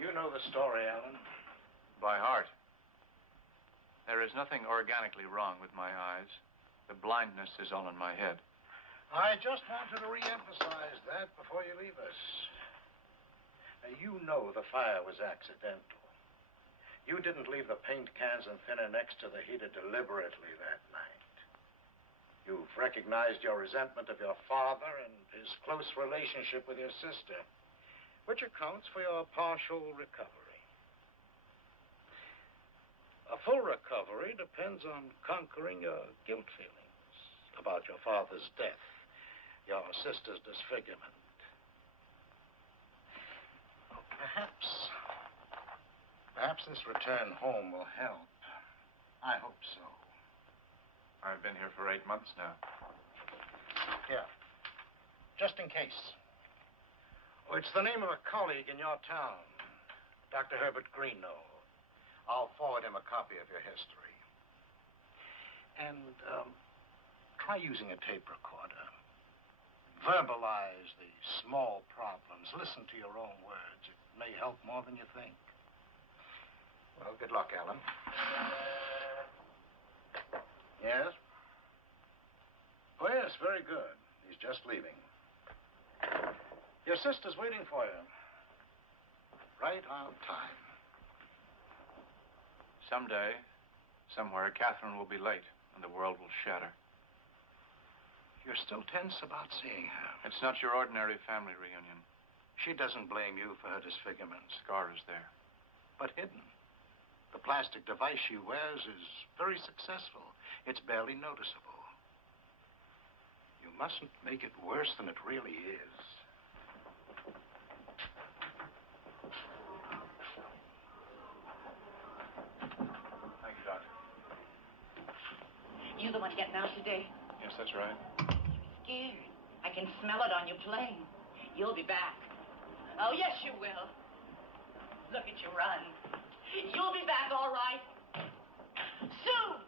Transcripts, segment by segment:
You know the story, Allan. By heart. There is nothing organically wrong with my eyes. The blindness is all in my head. I just wanted to re-emphasize that before you leave us. Now, you know the fire was accidental. You didn't leave the paint cans and thinner next to the heater deliberately that night. You've recognized your resentment of your father and his close relationship with your sister, which accounts for your partial recovery. A full recovery depends on conquering your guilt feelings about your father's death, your sister's disfigurement. Well, perhaps this return home will help. I hope so. I've been here for 8 months now. Here, just in case. Oh, it's the name of a colleague in your town, Dr. Herbert Greeno. I'll forward him a copy of your history. And try using a tape recorder. Verbalize the small problems. Listen to your own words. It may help more than you think. Well, good luck, Allan. Yes? Oh, yes, very good. He's just leaving. Your sister's waiting for you. Right on time. Someday, somewhere, Catherine will be late, and the world will shatter. You're still tense about seeing her. It's not your ordinary family reunion. She doesn't blame you for her disfigurement. Scar is there. But hidden. The plastic device she wears is very successful. It's barely noticeable. You mustn't make it worse than it really is. the one getting out today? Yes, that's right. Scared. I can smell it on your plane. You'll be back. Oh, yes, you will. Look at you run. You'll be back, all right. Soon.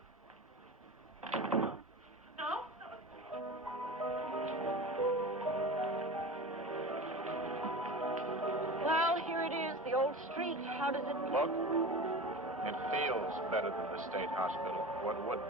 No? Well, here it is, the old street. How does it Look, it feels better than the state hospital. What wouldn't?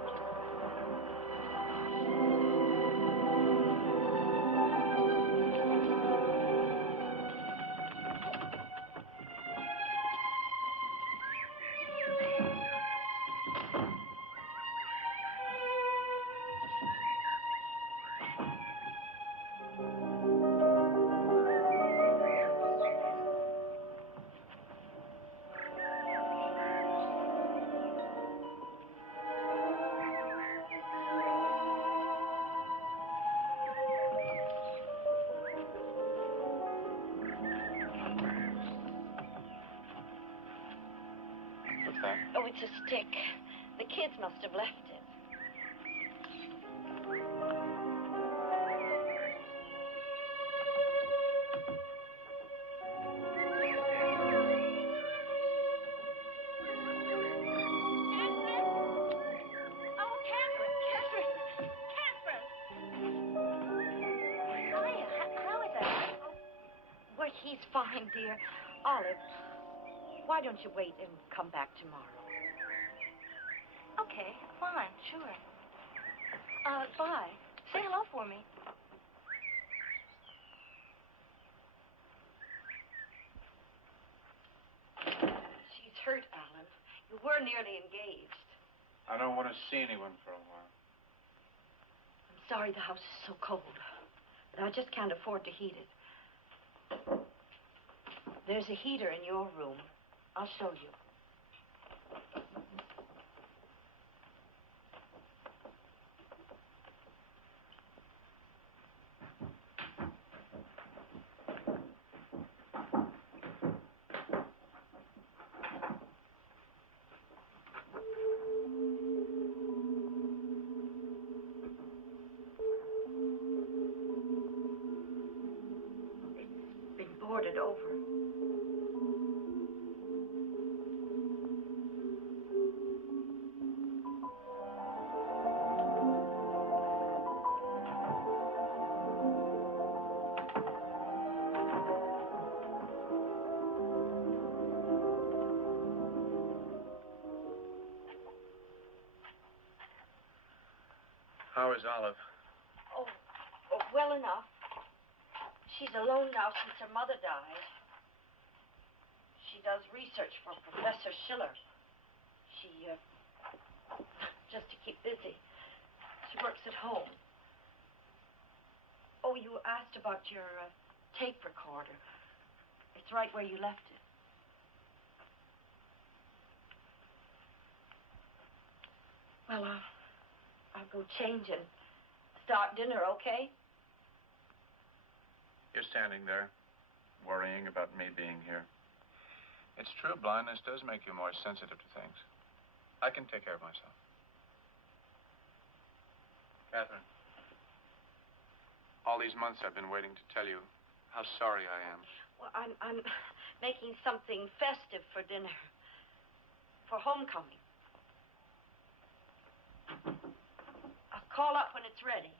Oh, it's a stick. The kids must have left it. He's fine, dear. Olive, why don't you wait and come back tomorrow? Okay, fine, sure. Bye. Say hello for me. She's hurt, Allan. You were nearly engaged. I don't want to see anyone for a while. I'm sorry the house is so cold, but I just can't afford to heat it. There's a heater in your room. I'll show you. It's been boarded over. How is Olive? Oh, well enough. She's alone now since her mother died. She does research for Professor Schiller. She, just to keep busy. She works at home. Oh, you asked about your tape recorder. It's right where you left it. Well, I'll go change and start dinner, okay? You're standing there, worrying about me being here. It's true, blindness does make you more sensitive to things. I can take care of myself. Catherine, all these months I've been waiting to tell you how sorry I am. Well, I'm making something festive for dinner. For homecoming. I'll call up when it's ready.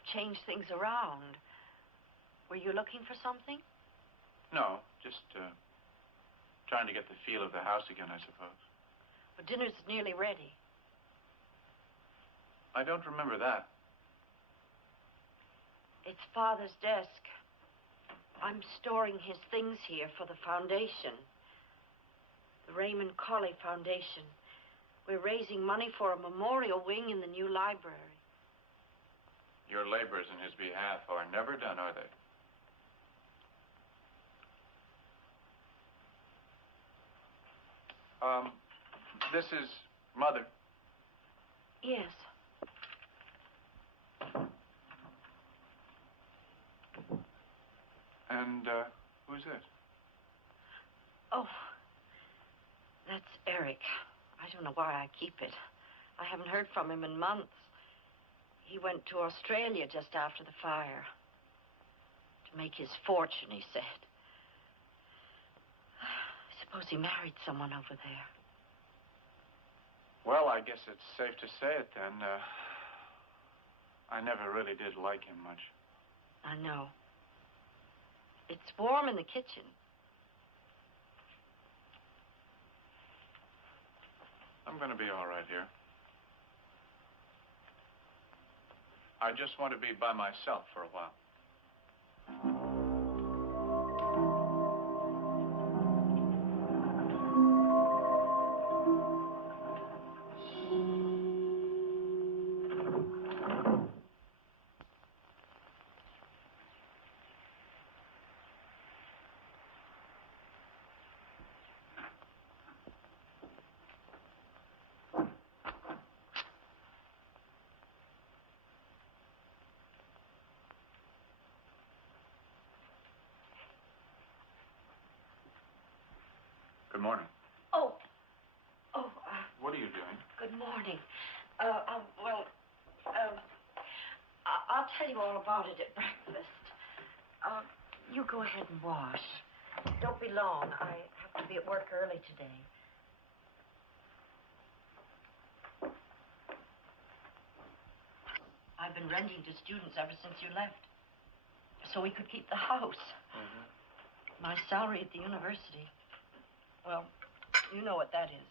have changed things around. Were you looking for something? No, just trying to get the feel of the house again, I suppose. Well, dinner's nearly ready. I don't remember that. It's Father's desk. I'm storing his things here for the foundation. The Raymond Colley Foundation. We're raising money for a memorial wing in the new library. Your labors in his behalf are never done, are they? This is Mother. Yes. And, who's this? Oh, that's Eric. I don't know why I keep it. I haven't heard from him in months. He went to Australia just after the fire. To make his fortune, he said. I suppose he married someone over there. Well, I guess it's safe to say it then. I never really did like him much. I know. It's warm in the kitchen. I'm going to be all right here. I just want to be by myself for a while. Good morning. Oh. What are you doing? Good morning. I'll tell you all about it at breakfast. You go ahead and wash. Don't be long. I have to be at work early today. I've been renting to students ever since you left, so we could keep the house. Mm-hmm. My salary at the university. Well, you know what that is.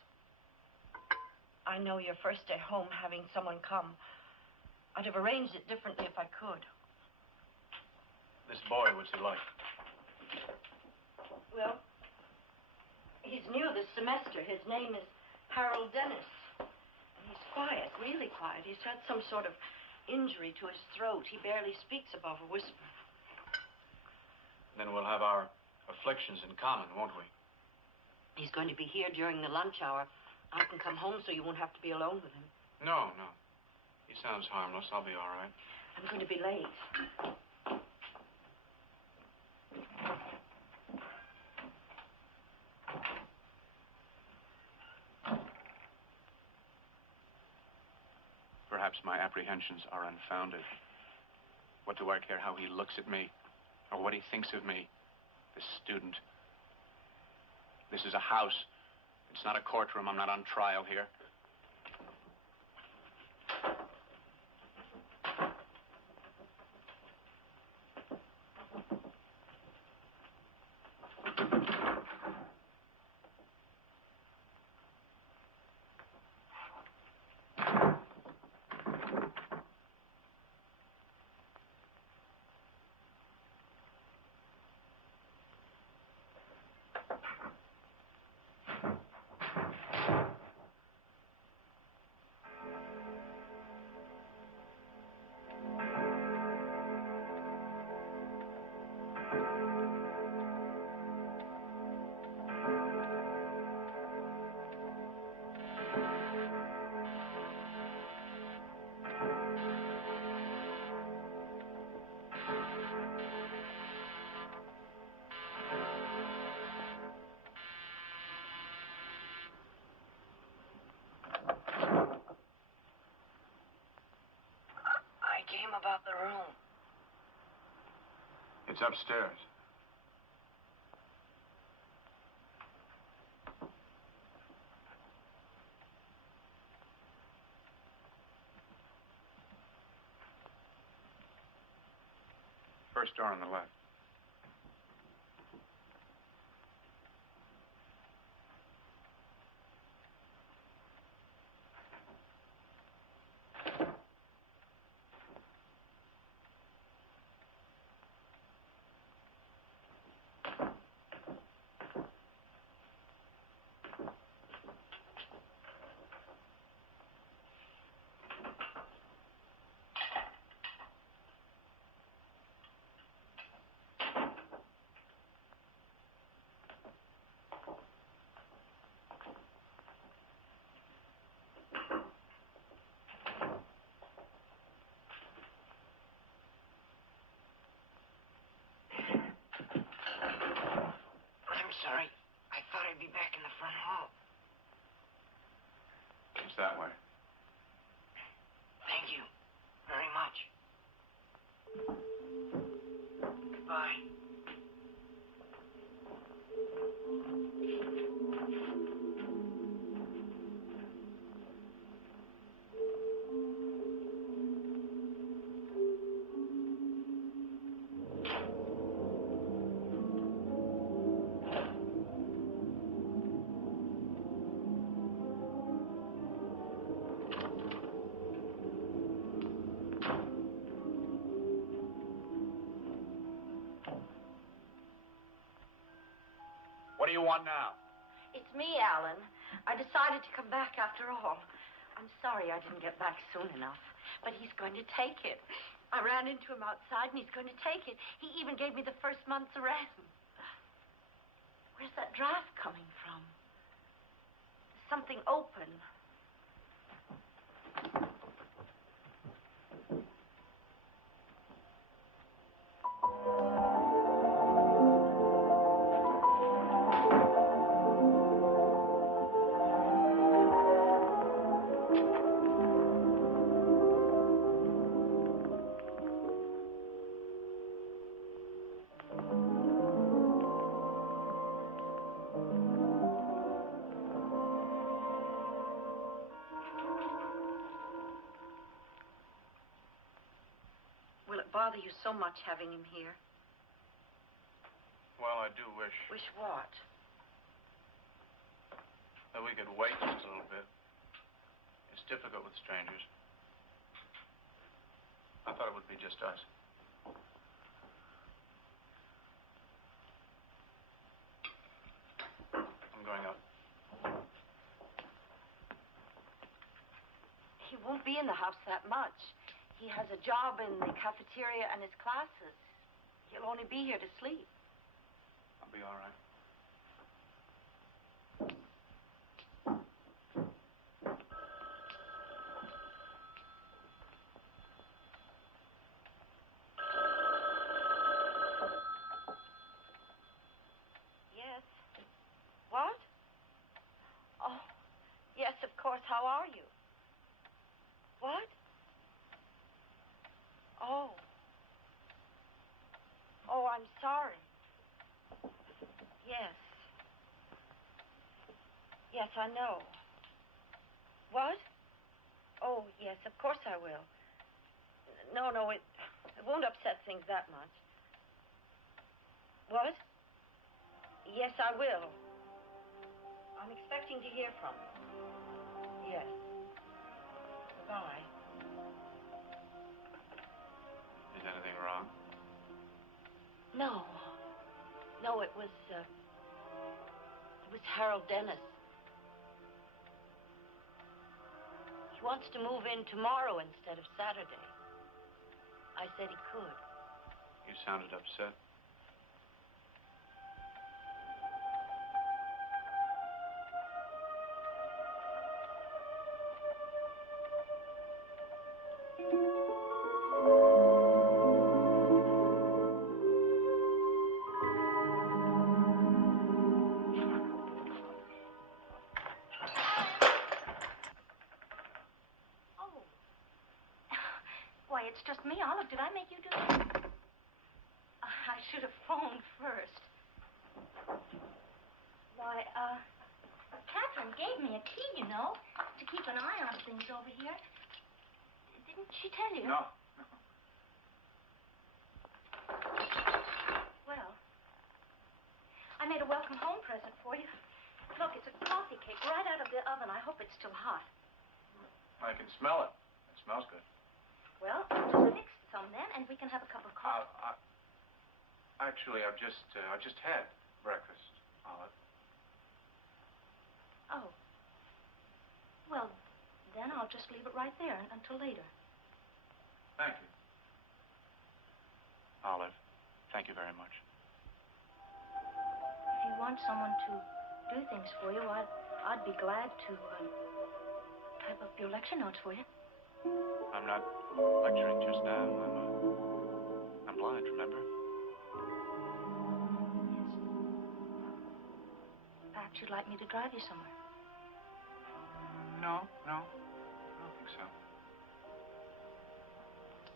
I know your first day home having someone come. I'd have arranged it differently if I could. This boy, what's he like? Well, he's new this semester. His name is Harold Dennis. And he's quiet, really quiet. He's had some sort of injury to his throat. He barely speaks above a whisper. Then we'll have our afflictions in common, won't we? He's going to be here during the lunch hour. I can come home so you won't have to be alone with him. No. He sounds harmless. I'll be all right. I'm going to be late. Perhaps my apprehensions are unfounded. What do I care how he looks at me or what he thinks of me? This student. This is a house. It's not a courtroom. I'm not on trial here. About the room. It's upstairs. first door on the left. Sorry. I thought I'd be back in the front hall. It's that way. Thank you very much. Goodbye. What do you want now? It's me, Allan. I decided to come back after all. I'm sorry I didn't get back soon enough, but he's going to take it. I ran into him outside, and he's going to take it. He even gave me the first month's rent. Where's that draft coming from? There's something open. Bother you so much having him here? Well, I do wish... Wish what? That we could wait just a little bit. It's difficult with strangers. I thought it would be just us. I'm going up. He won't be in the house that much. He has a job in the cafeteria and his classes. He'll only be here to sleep. I'll be all right. Yes. What? Oh, yes, of course. How are you? What? Oh. Oh, I'm sorry. Yes. Yes, I know. What? Oh, yes, of course I will. No, it won't upset things that much. What? Yes, I will. I'm expecting to hear from you. Yes. Goodbye. Is anything wrong? No. No, it was Harold Dennis. He wants to move in tomorrow instead of Saturday. I said he could. You sounded upset. It's just me, Olive. Did I make you do that? I should have phoned first. Why, Catherine gave me a key, you know, to keep an eye on things over here. Didn't she tell you? No. welcome-home present for you. Look, it's a coffee cake right out of the oven. I hope it's still hot. I can smell it. It smells good. Well, just mix some then, and we can have a cup of coffee. Actually, I've just had breakfast, Olive. Oh. Well, then I'll just leave it right there until later. Thank you. Olive, thank you very much. If you want someone to do things for you, I'd be glad to type up your lecture notes for you. I'm not lecturing just now. I'm blind, remember? Yes. Perhaps you'd like me to drive you somewhere. No. I don't think so.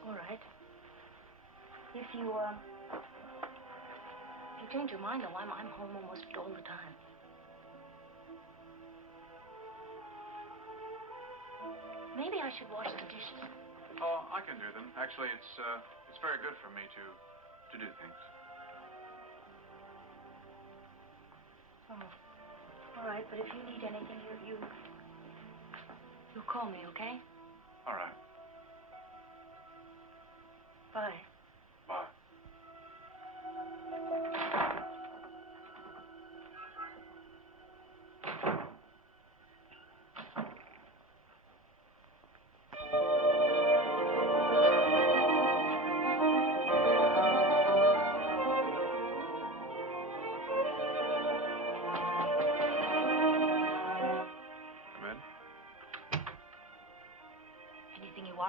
All right. If you change your mind, though, I'm home almost all the time. Maybe I should wash the dishes. Oh, I can do them. Actually, it's very good for me to do things. Oh, all right. But if you need anything, you call me, okay? All right. Bye. Bye.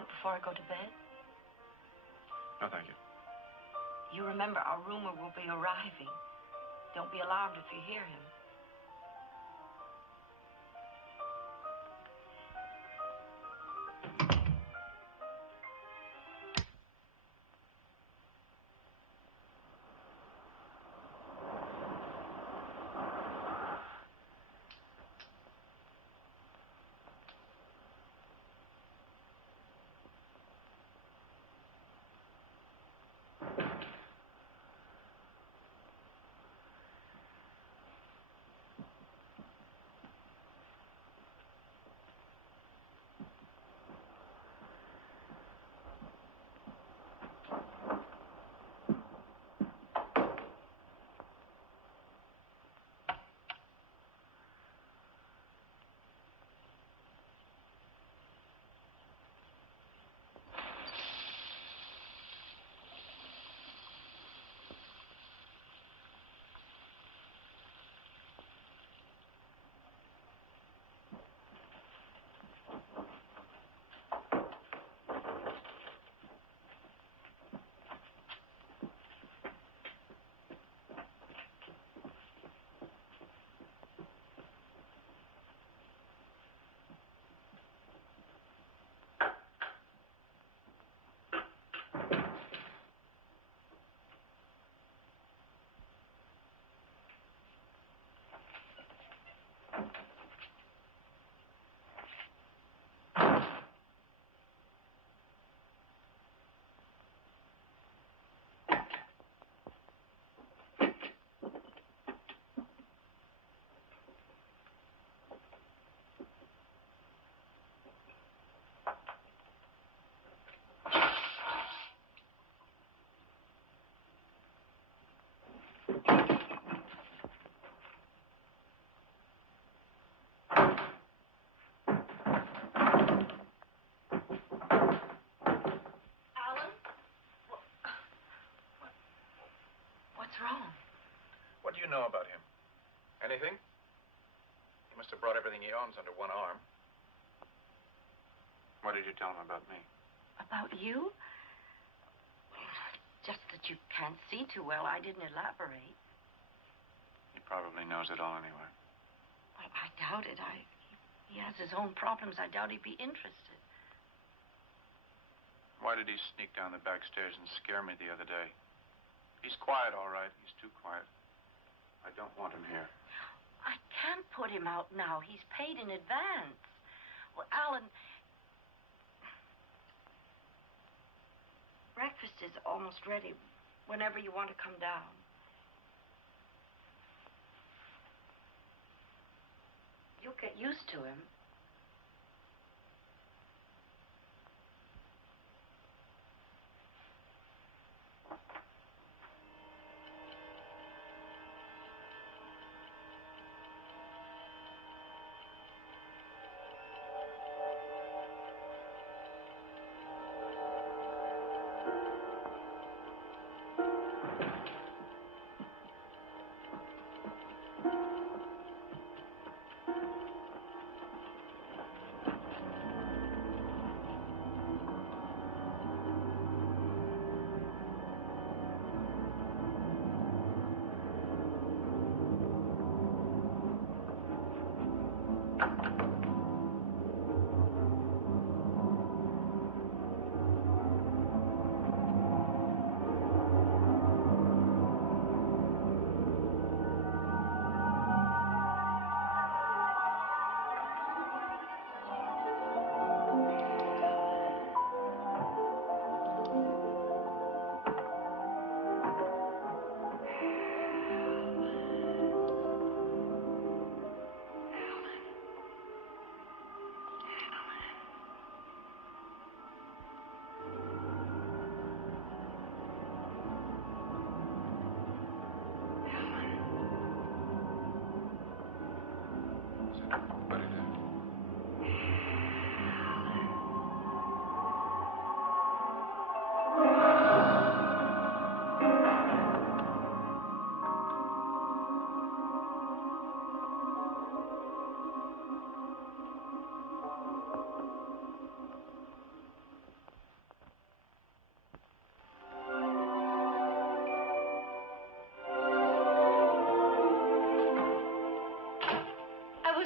Before I go to bed? No, thank you. You remember our roomer will be arriving. Don't be alarmed if you hear him. What's wrong? What do you know about him? Anything? He must have brought everything he owns under one arm. What did you tell him about me? About you? Just that you can't see too well. I didn't elaborate. He probably knows it all anyway. Well, I doubt it. He has his own problems. I doubt he'd be interested. Why did he sneak down the back stairs and scare me the other day? He's quiet, all right. He's too quiet. I don't want him here. I can't put him out now. He's paid in advance. Well, Allan, breakfast is almost ready whenever you want to come down. You'll get used to him.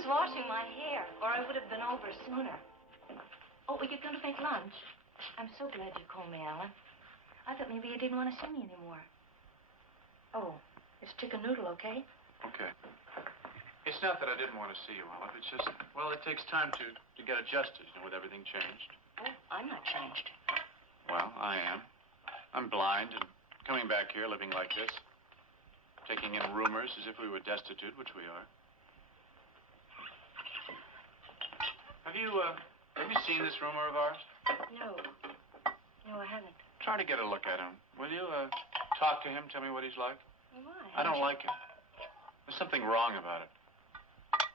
Washing my hair, or I would have been over sooner. Oh, were you going to make lunch? I'm so glad you called me, Allan. I thought maybe you didn't want to see me anymore. Oh, is chicken noodle okay? Okay. It's not that I didn't want to see you, Olive. It's just, well, it takes time to get adjusted, you know, with everything changed. Oh, I'm not changed. Well, I am. I'm blind, and coming back here, living like this, taking in rumors as if we were destitute, which we are. Have you seen this rumor of ours? No. No, I haven't. Try to get a look at him. Will you, talk to him, tell me what he's like? Why? I don't like him. There's something wrong about it.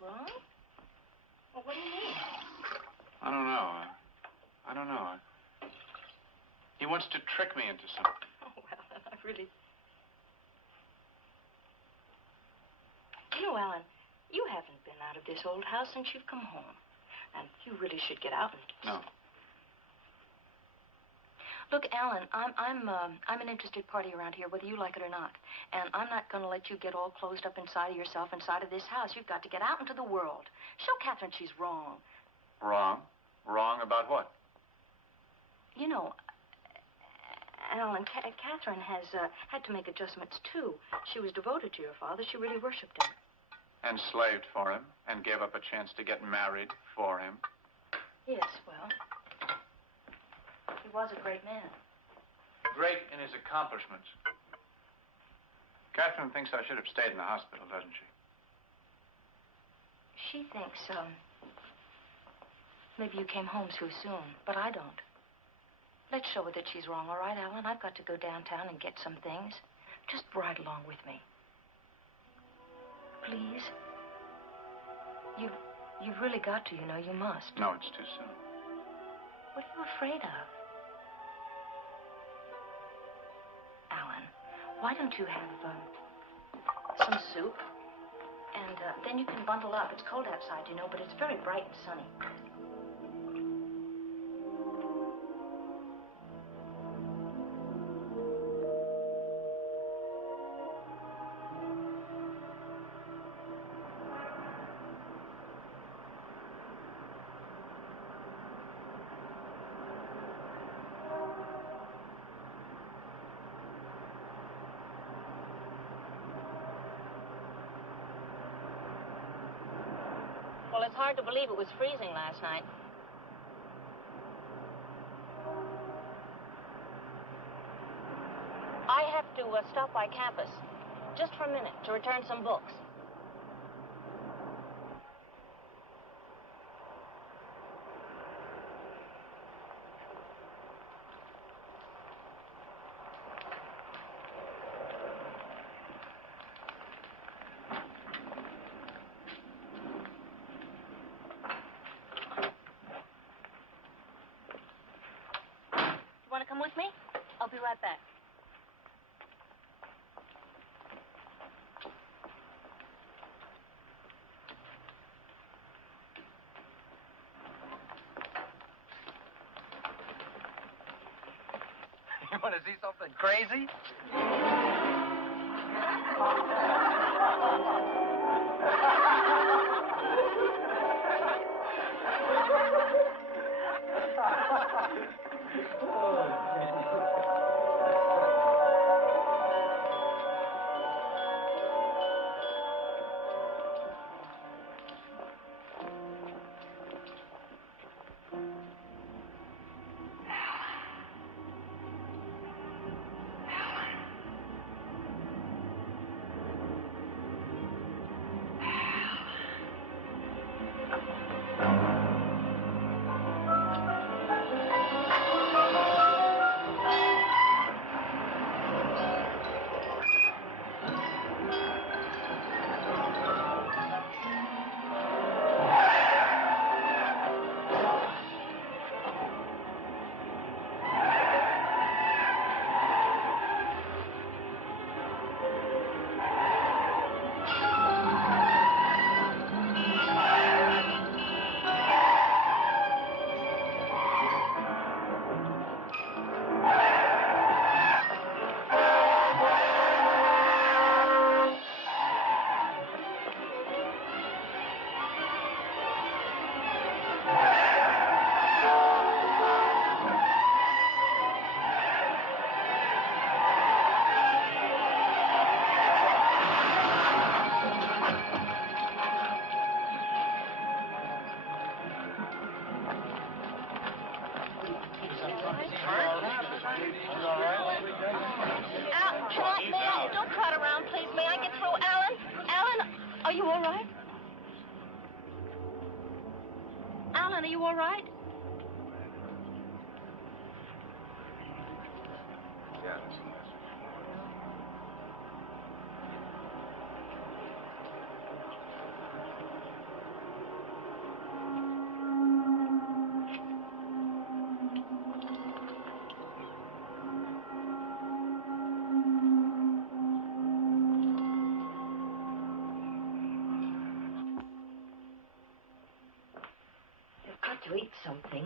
Wrong? Well, what do you mean? I don't know. I don't know. He wants to trick me into something. Oh, well, I really... You know, Allan, you haven't been out of this old house since you've come home. And you really should get out and... No. Look, Allan, I'm an interested party around here, whether you like it or not. And I'm not going to let you get all closed up inside of yourself, inside of this house. You've got to get out into the world. Show Catherine she's wrong. Wrong? Wrong about what? You know, Allan, Catherine has had to make adjustments, too. She was devoted to your father. She really worshipped him. And slaved for him, and gave up a chance to get married for him. Yes, well, he was a great man. Great in his accomplishments. Catherine thinks I should have stayed in the hospital, doesn't she? She thinks, maybe you came home too soon, but I don't. Let's show her that she's wrong, all right, Allan? I've got to go downtown and get some things. Just ride along with me. Please? You've really got to, you know, you must. No, it's too soon. What are you afraid of? Allan, why don't you have, some soup? And, then you can bundle up. It's cold outside, you know, but it's very bright and sunny. Well, it's hard to believe it was freezing last night. I have to stop by campus just for a minute to return some books. come with me? I'll be right back. You want to see something crazy? Don't crowd around, please. May I get through, Allan? Allan, are you all right? Allan, are you all right? Yeah. To eat something.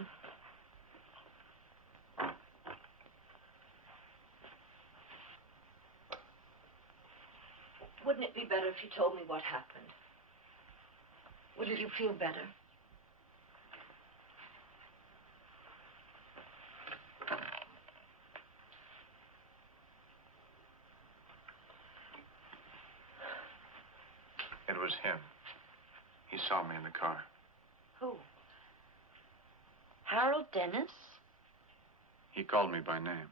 Wouldn't it be better if you told me what happened? Wouldn't you feel better? It was him. He saw me in the car. Who? Harold Dennis? He called me by name.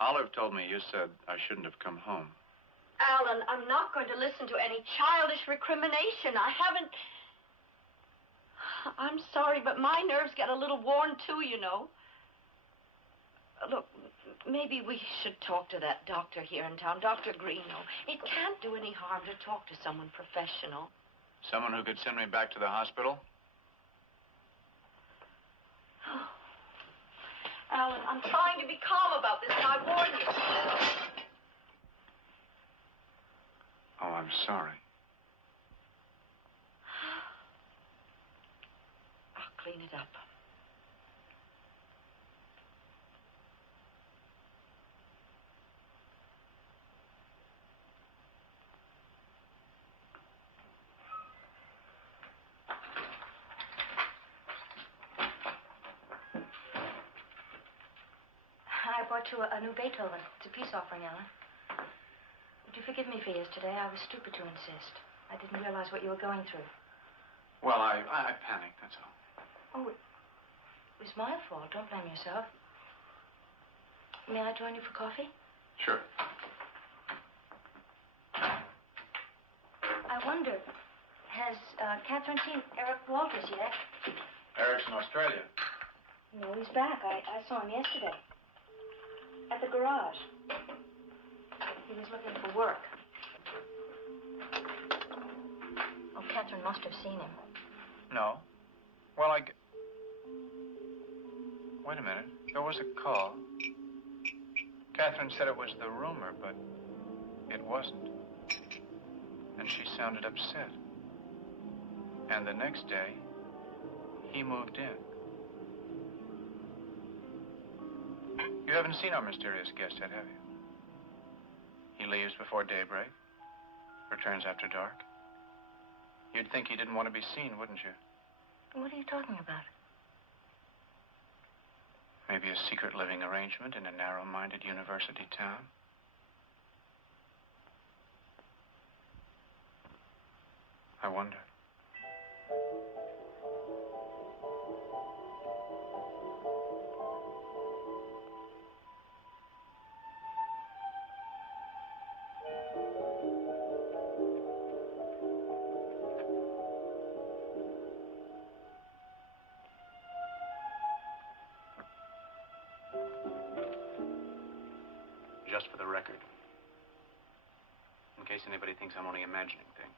Olive told me you said I shouldn't have come home. Allan, I'm not going to listen to any childish recrimination. I haven't... I'm sorry, but my nerves get a little worn, too, you know. Look, maybe we should talk to that doctor here in town, Dr. Greeno. It can't do any harm to talk to someone professional. Someone who could send me back to the hospital? Allan, I'm trying to be calm about this, and I warn you. Oh, I'm sorry. I'll clean it up. I brought you a new Beethoven. It's a peace offering, Allan. Would you forgive me for yesterday? I was stupid to insist. I didn't realize what you were going through. Well, I panicked, that's all. Oh, it was my fault. Don't blame yourself. May I join you for coffee? Sure. I wonder, has Catherine seen Eric Walters yet? Eric's in Australia. No, he's back. I saw him yesterday. At the garage. He was looking for work. Oh, Catherine must have seen him. No. Well, Wait a minute. There was a call. Catherine said it was the rumor, but it wasn't. And she sounded upset. And the next day, he moved in. You haven't seen our mysterious guest yet, have you? He leaves before daybreak, returns after dark. You'd think he didn't want to be seen, wouldn't you? What are you talking about? Maybe a secret living arrangement in a narrow-minded university town. I wonder. Just for the record, in case anybody thinks I'm only imagining things,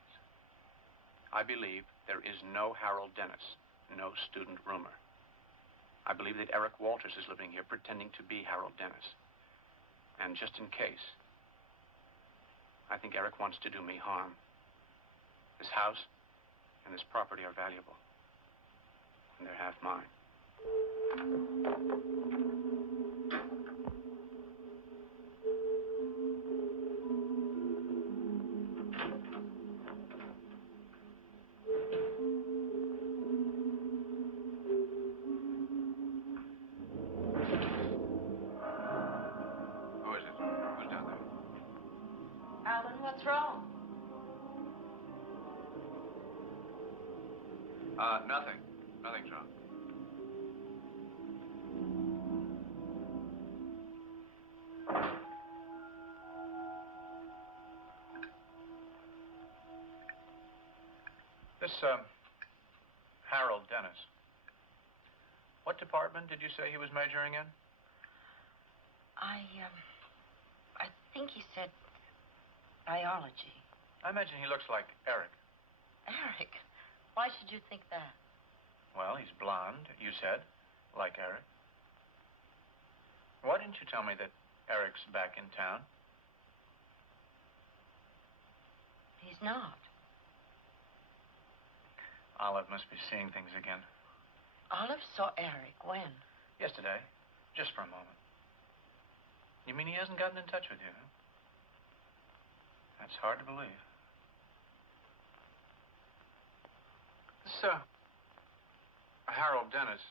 I believe there is no Harold Dennis, no student rumor. I believe that Eric Walters is living here pretending to be Harold Dennis. And just in case, I think Eric wants to do me harm. This house and this property are valuable, and they're half mine. What's wrong? Nothing. Nothing's wrong. This, Harold Dennis. What department did you say he was majoring in? I think he said biology. I imagine he looks like Eric. Eric? Why should you think that? Well, he's blonde, you said, like Eric. Why didn't you tell me that Eric's back in town? He's not. Olive must be seeing things again. Olive saw Eric when? Yesterday, just for a moment. You mean he hasn't gotten in touch with you, huh? That's hard to believe. This, Harold Dennis,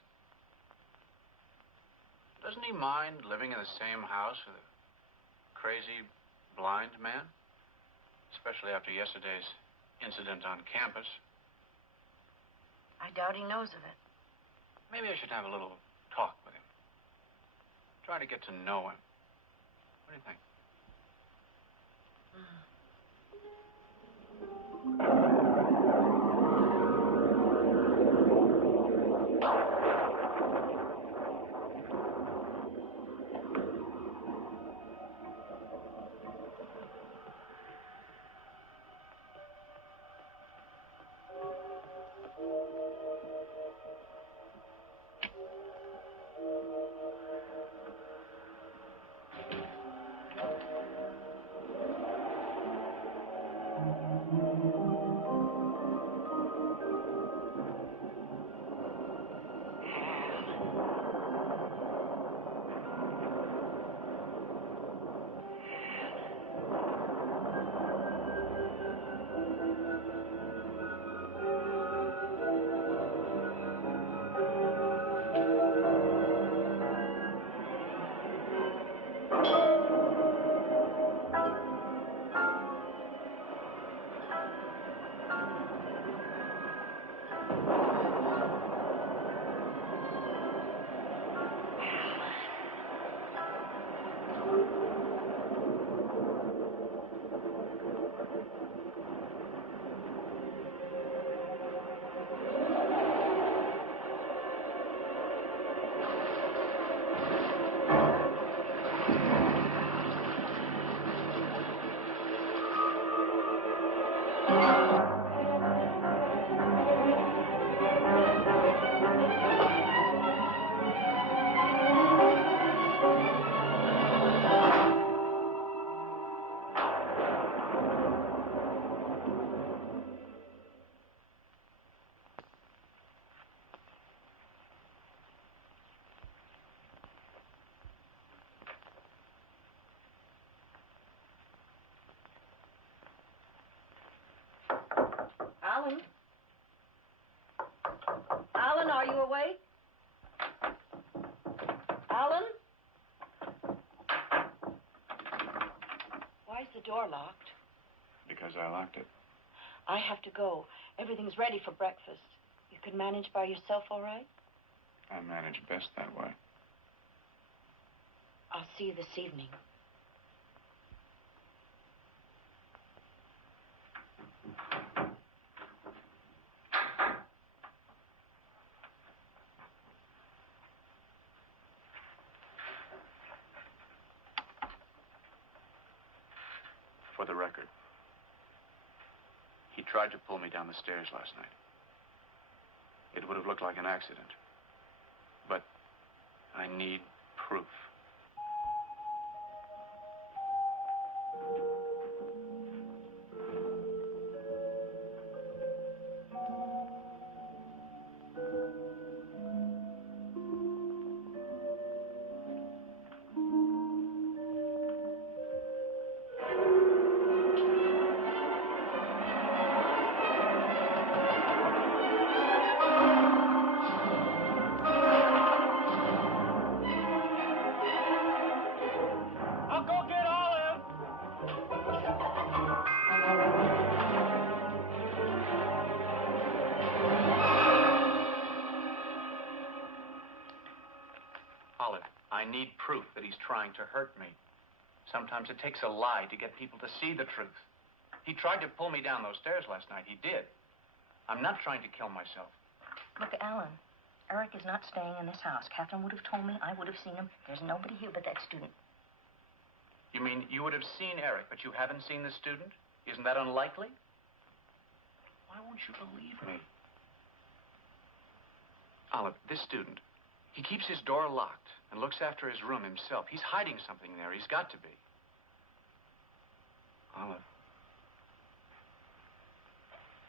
doesn't he mind living in the same house with a crazy, blind man? Especially after yesterday's incident on campus. I doubt he knows of it. Maybe I should have a little talk with him. Try to get to know him. What do you think? Allan? Allan, are you awake? Allan? Why is the door locked? Because I locked it. I have to go. Everything's ready for breakfast. You can manage by yourself, all right? I manage best that way. I'll see you this evening. For the record, he tried to pull me down the stairs last night. It would have looked like an accident. But I need proof. I need proof that he's trying to hurt me. Sometimes it takes a lie to get people to see the truth. He tried to pull me down those stairs last night. He did. I'm not trying to kill myself. Look, Allan, Eric is not staying in this house. Catherine would have told me. I would have seen him. There's nobody here but that student. You mean you would have seen Eric, but you haven't seen the student? Isn't that unlikely? Why won't you believe me? Olive, this student, he keeps his door locked and looks after his room himself. He's hiding something there. He's got to be. Olive,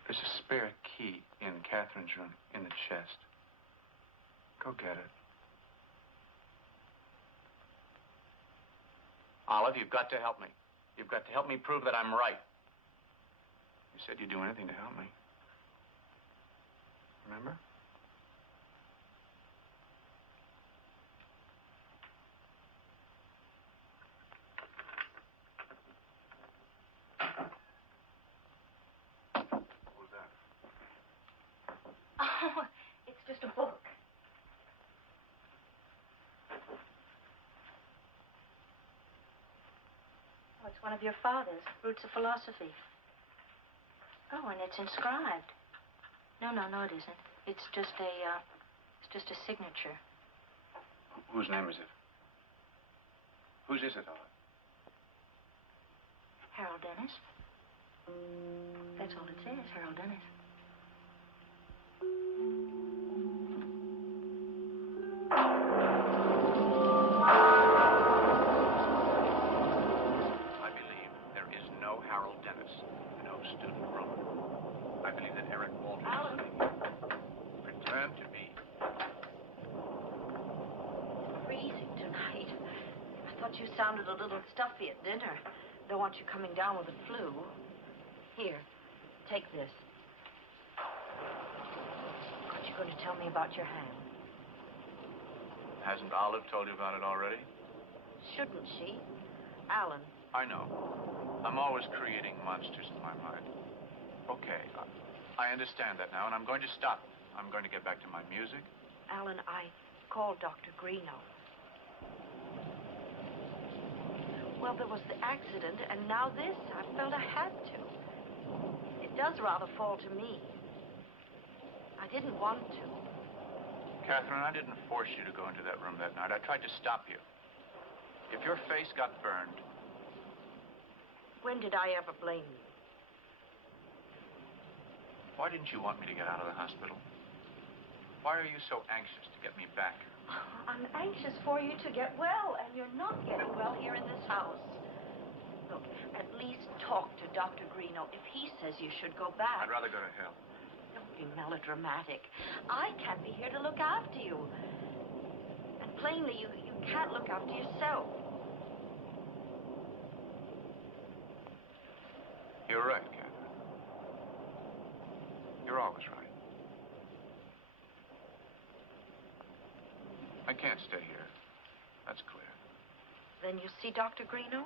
there's a spare key in Catherine's room, in the chest. Go get it. Olive, you've got to help me. You've got to help me prove that I'm right. You said you'd do anything to help me. Remember? Oh, it's just a book. Oh, it's one of your father's, Roots of Philosophy. Oh, and it's inscribed. No, it isn't. It's just a signature. Whose name is it? Whose is it, Olive? Harold Dennis. That's all it says, Harold Dennis. I believe there is no Harold Dennis, no student room. I believe that Eric Walters returned to me. It's freezing tonight. I thought you sounded a little stuffy at dinner. Don't want you coming down with the flu. Here, take this. Aren't you going to tell me about your hand? Hasn't Olive told you about it already? Shouldn't she? Allan. I know. I'm always creating monsters in my mind. Okay, I understand that now, and I'm going to stop. I'm going to get back to my music. Allan, I called Dr. Greeno. Well, there was the accident, and now this. I felt I had to. It does rather fall to me. I didn't want to. Catherine, I didn't force you to go into that room that night. I tried to stop you. If your face got burned... When did I ever blame you? Why didn't you want me to get out of the hospital? Why are you so anxious to get me back? I'm anxious for you to get well, and you're not getting well here in this house. Look, at least talk to Dr. Greeno. If he says you should go back... I'd rather go to hell. Don't be melodramatic. I can't be here to look after you. And plainly, you can't look after yourself. You're right, Catherine. You're always right. I can't stay here. That's clear. Then you see Dr. Greeno?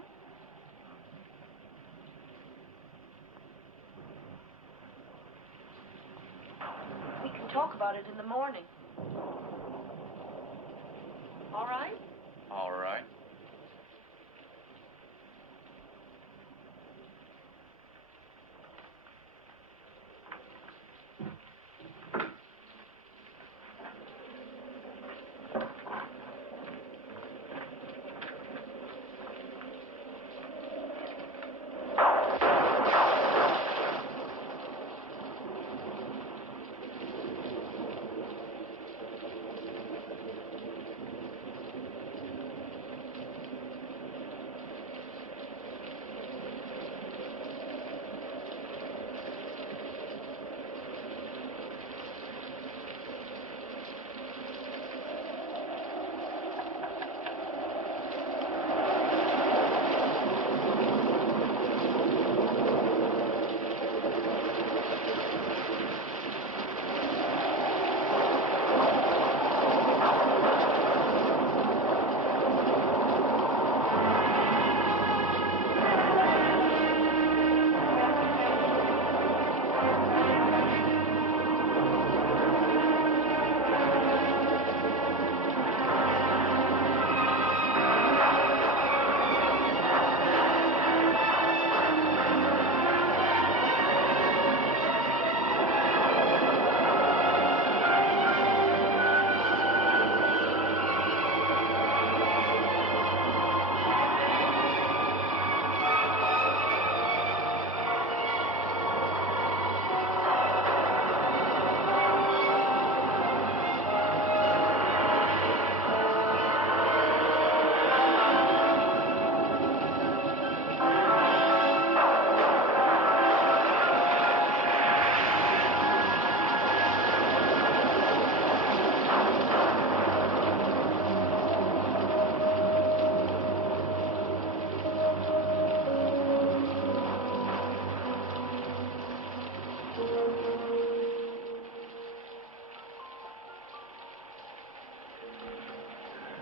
We can talk about it in the morning. All right? All right.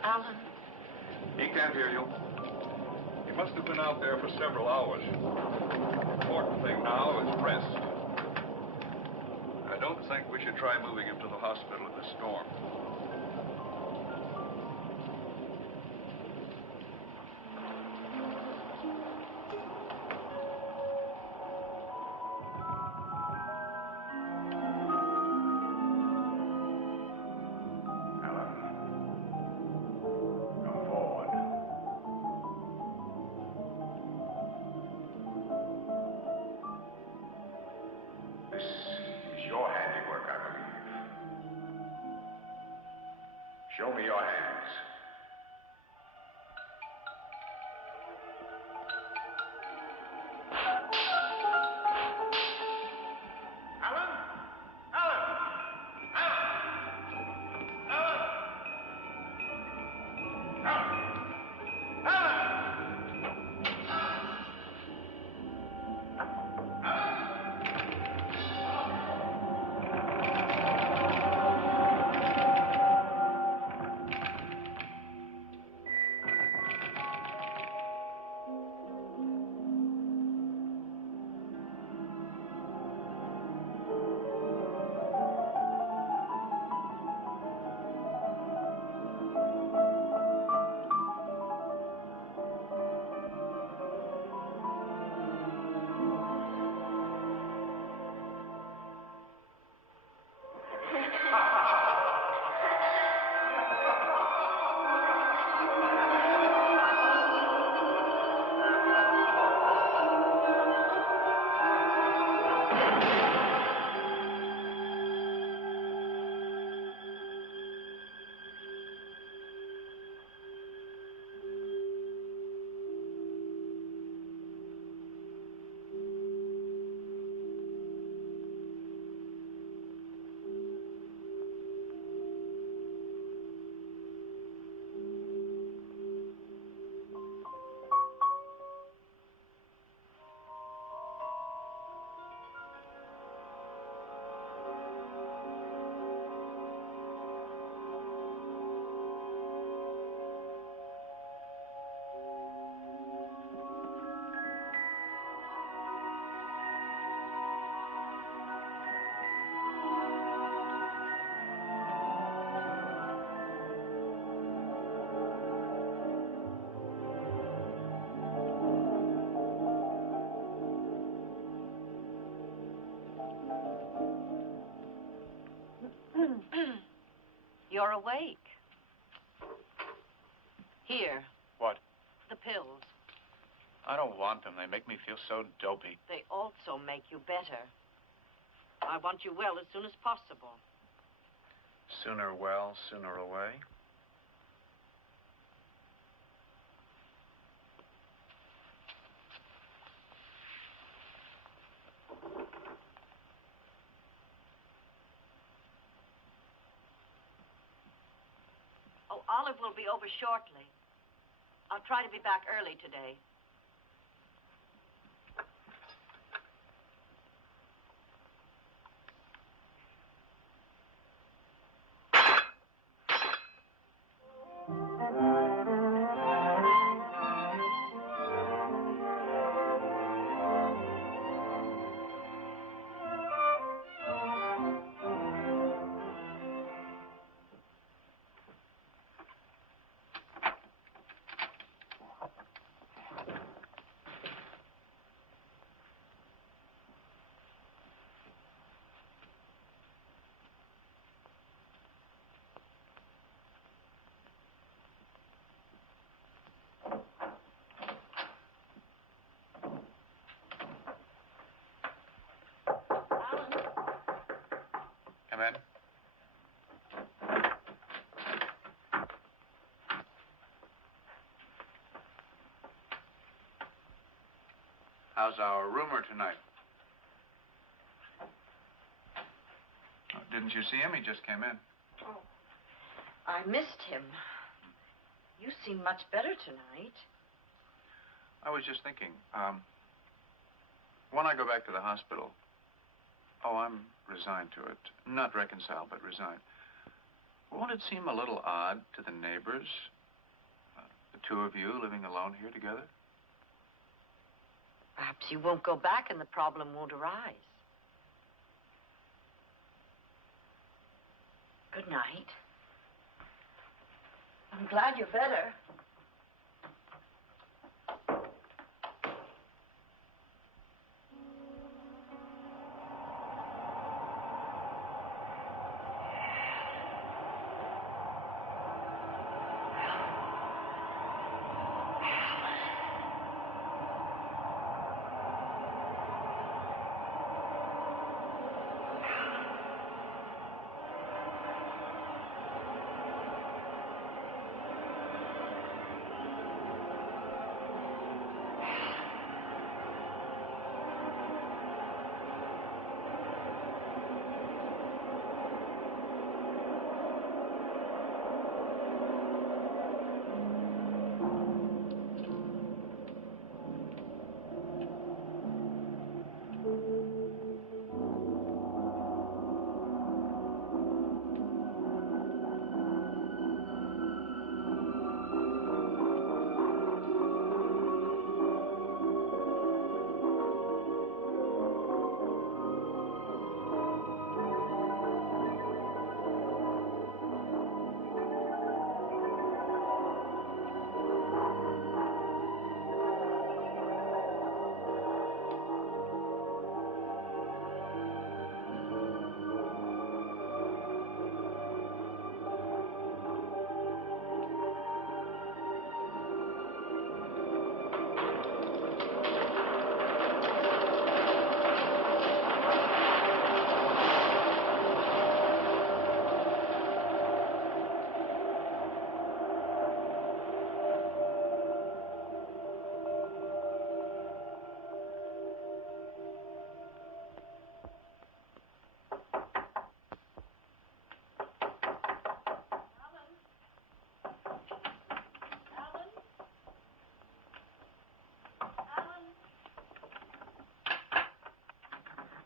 Allan. He can't hear you. He must have been out there for several hours. The important thing now is rest. I don't think we should try moving him to the hospital in this storm. you're awake. Here. What? The pills. I don't want them. They make me feel so dopey. They also make you better. I want you well as soon as possible. Sooner well, sooner away. Oh, Olive will be over shortly. I'll try to be back early today. Come in. How's our roomer tonight? Oh, didn't you see him? He just came in. Oh, I missed him. You seem much better tonight. I was just thinking, when I go back to the hospital, I'm resigned to it. Not reconciled, but resigned. Won't it seem a little odd to the neighbors, the two of you living alone here together? Perhaps you won't go back and the problem won't arise. Good night. I'm glad you're better.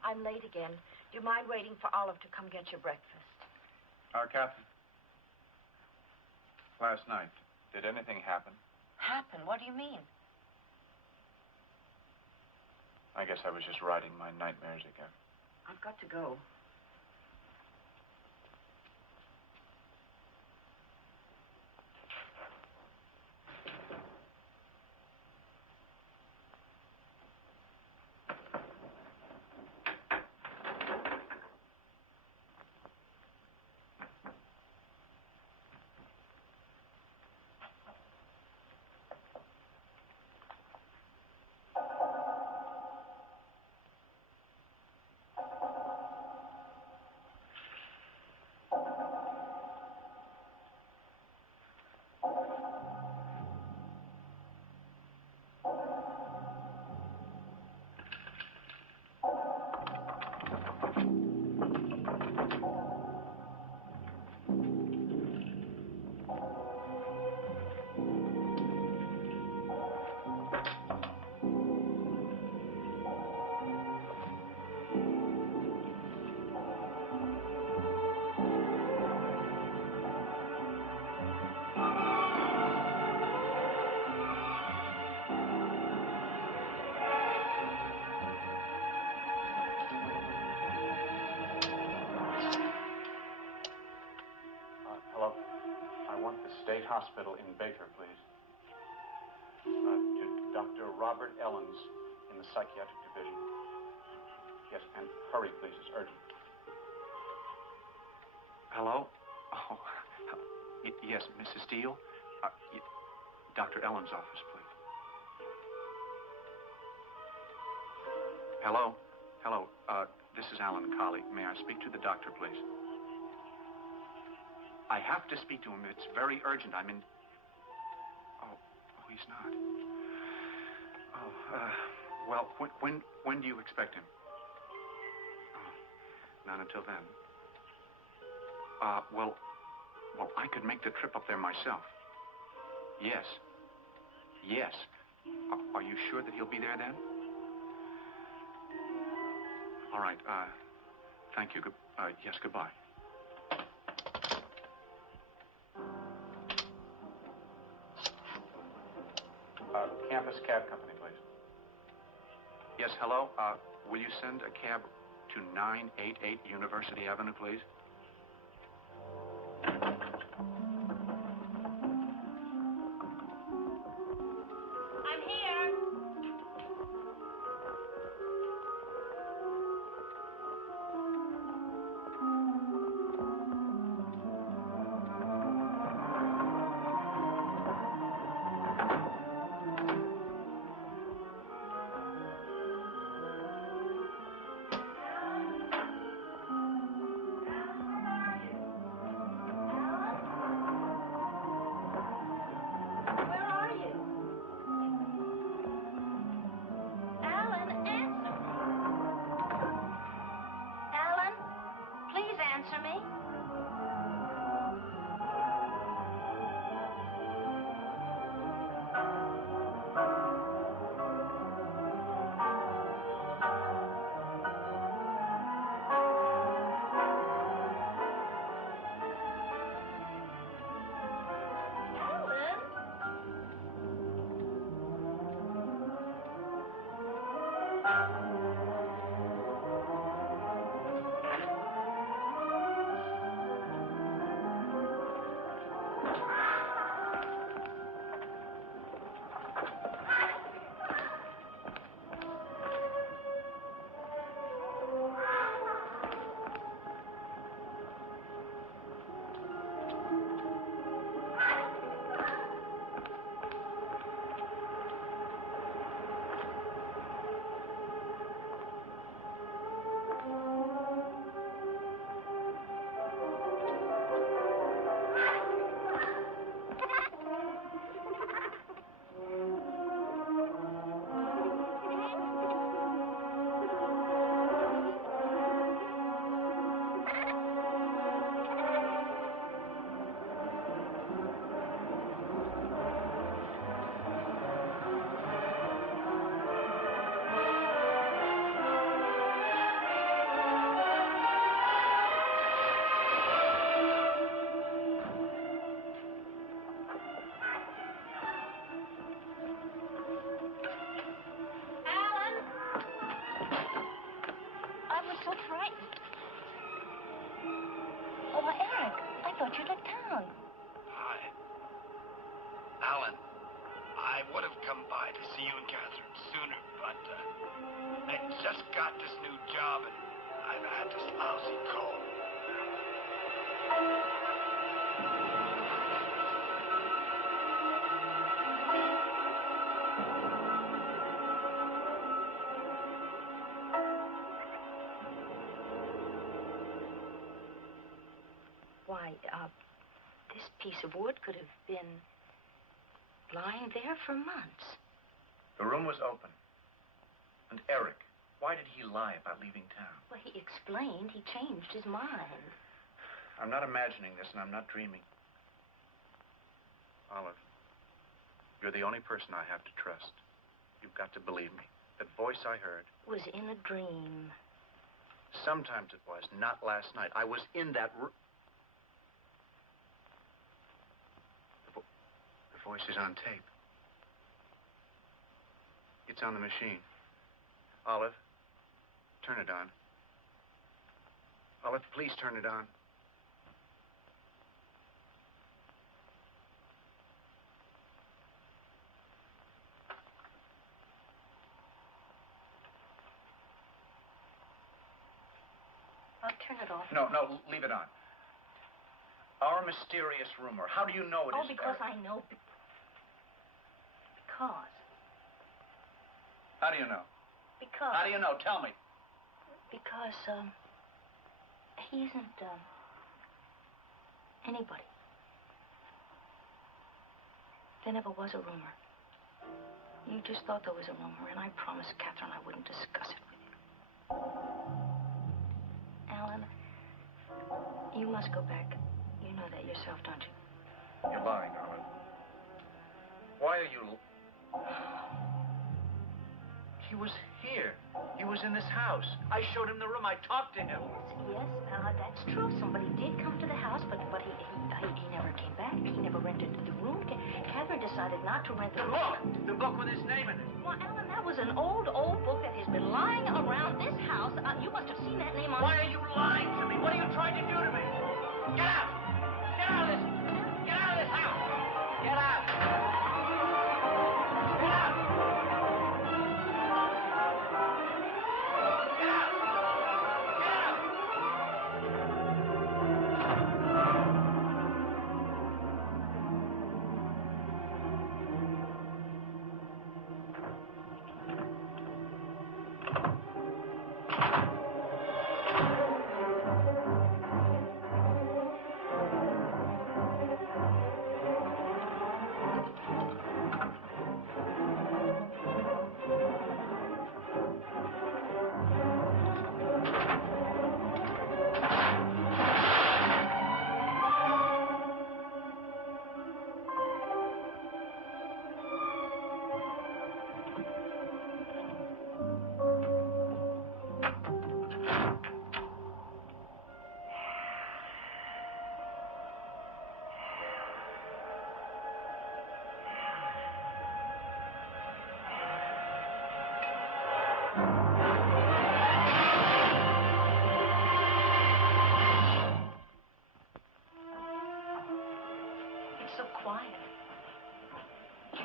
I'm late again. Do you mind waiting for Olive to come get your breakfast? Captain. Last night, did anything happen? Happen? What do you mean? I guess I was just riding my nightmares again. I've got to go. Hospital in Baker, please. To Dr. Robert Ellens in the Psychiatric Division. Yes, and hurry, please. It's urgent. Hello? Oh, yes, Mrs. Steele? Dr. Ellen's office, please. Hello? Hello. This is Allan, colleague. May I speak to the doctor, please? I have to speak to him. It's very urgent. I'm in... Oh, he's not. Oh, well, when do you expect him? Oh, not until then. Well, I could make the trip up there myself. Yes. Yes. Are you sure that he'll be there then? All right, thank you. Yes, goodbye. Campus Cab Company, please. Yes, hello. Will you send a cab to 988 University Avenue, please? I'm here. Answer me. thought you'd left town. Allan, I would have come by to see you and Catherine sooner, but I just got this new job and I've had this lousy cold. Why, this piece of wood could have been lying there for months. The room was open. And Eric, why did he lie about leaving town? Well, he explained he changed his mind. I'm not imagining this, and I'm not dreaming. Olive, you're the only person I have to trust. You've got to believe me. That voice I heard Was in a dream. Sometimes it was, not last night. I was in that room. The voice is on tape. It's on the machine. Olive, turn it on. Olive, please turn it on. I'll turn it off. No, leave it on. Our mysterious rumor. How do you know it is? Oh, because I know. Because. How do you know? Because. How do you know? Tell me. Because, he isn't, anybody. There never was a rumor. You just thought there was a rumor, and I promised Catherine I wouldn't discuss it with you. Allan, you must go back. You know that yourself, don't you? You're lying, Allan. Why are you... He was here. He was in this house. I showed him the room. I talked to him. Yes, that's true. Somebody did come to the house, but he never came back. He never rented the room. Catherine decided not to rent the room. The book with his name in it. Well, Allan, that was an old book that has been lying around this house. You must have seen that name on... Why are you lying to me? What are you trying to do to me? Get out! Get out of this! Get out of this house! Get out! Get out!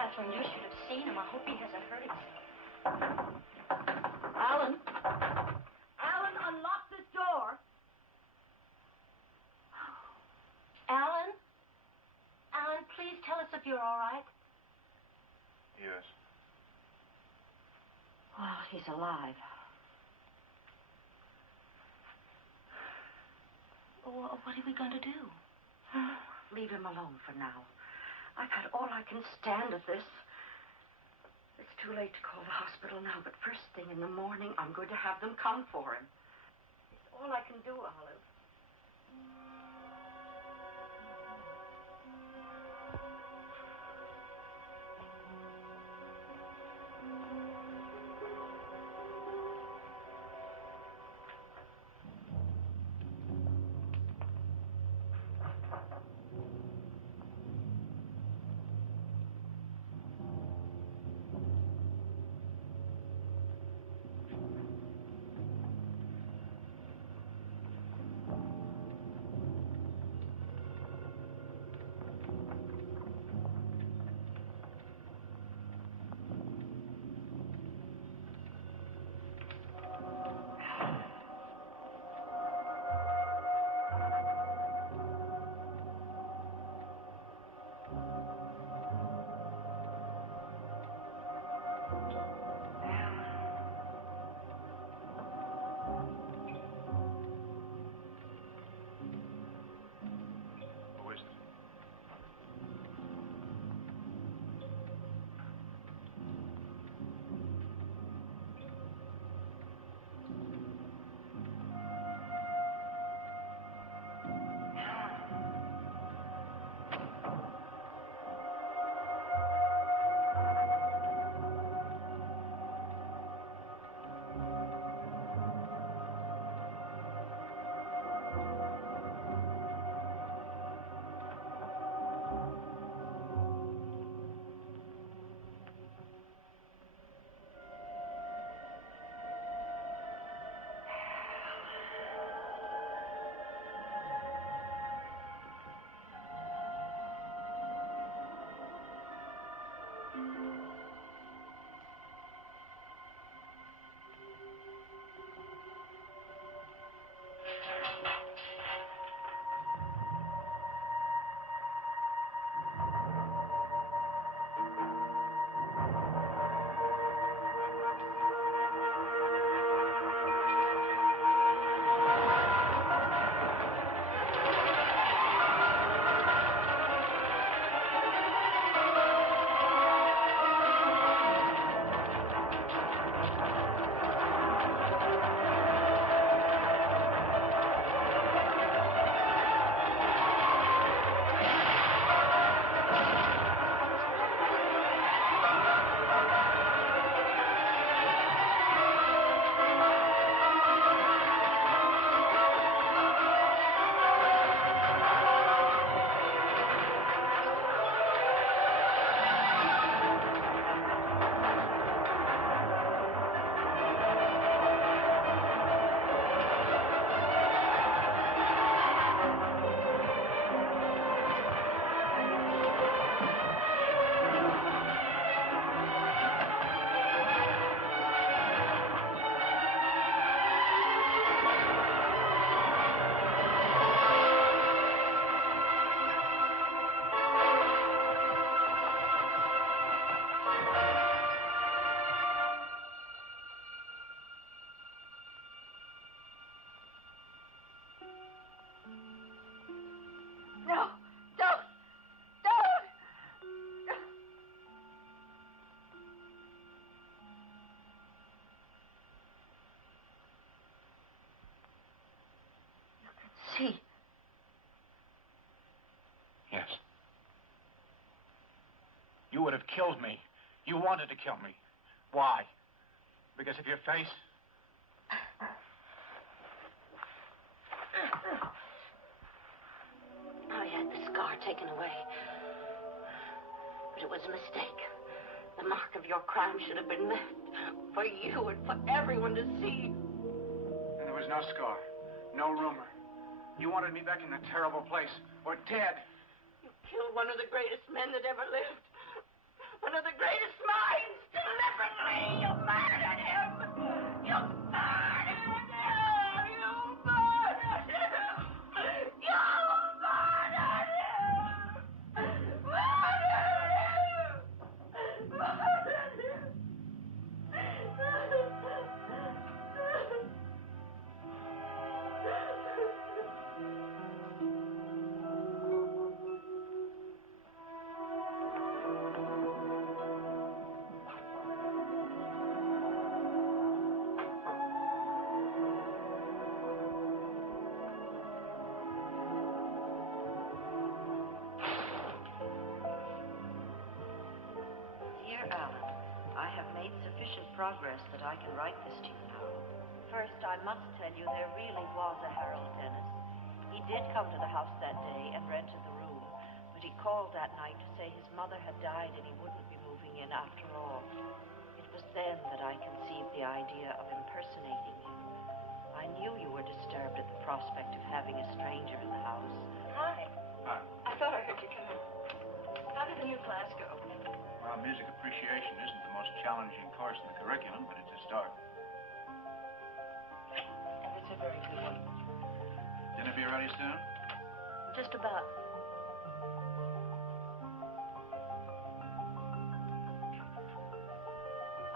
Catherine, you should have seen him. I hope he hasn't hurt himself. Allan? Allan, unlock this door. Allan? Allan, please tell us if you're all right. Yes. Well, he's alive. Well, what are we going to do? Leave him alone for now. I've had all I can stand of this. It's too late to call the hospital now, but first thing in the morning, I'm going to have them come for him. It's all I can do, Olive. he? Yes. You would have killed me. You wanted to kill me. Why? Because of your face? I had the scar taken away. But it was a mistake. The mark of your crime should have been left for you and for everyone to see. And there was no scar, no rumor. You wanted me back in the terrible place, or dead. You killed one of the greatest men that ever lived. One of the greatest minds deliberately. You murdered him. You murdered him. You murdered him. You murdered him. Murdered him. Dear Allan, I have made sufficient progress that I can write this to you now. First, I must tell you there really was a Harold Dennis. He did come to the house that day and rented the room, but he called that night to say his mother had died and he wouldn't be moving in after all. It was then that I conceived the idea of impersonating him. I knew you were disturbed at the prospect of having a stranger in the house. Hi. Hi. I thought I heard you come in. How did the new class go? Well, music appreciation isn't the most challenging course in the curriculum, but it's a start. It's a very good one. Dinner be ready soon? Just about.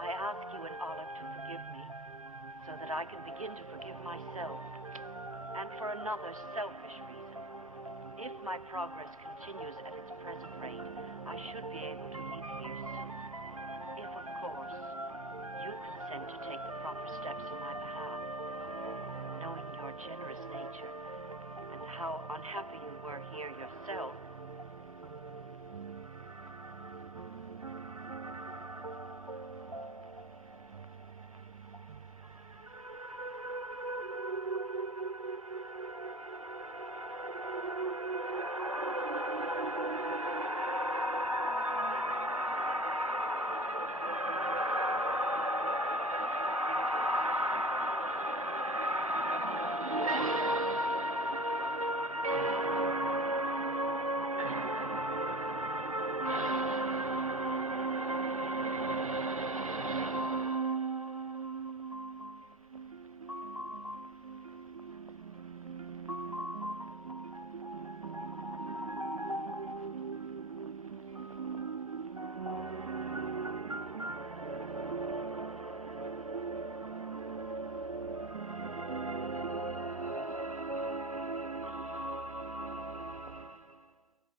I ask you and Olive to forgive me so that I can begin to forgive myself. And for another selfish reason. If my progress continues at its present rate, I should be able to leave here soon. If, of course, you consent to take the proper steps in my behalf. Knowing your generous nature and how unhappy you were here yourself,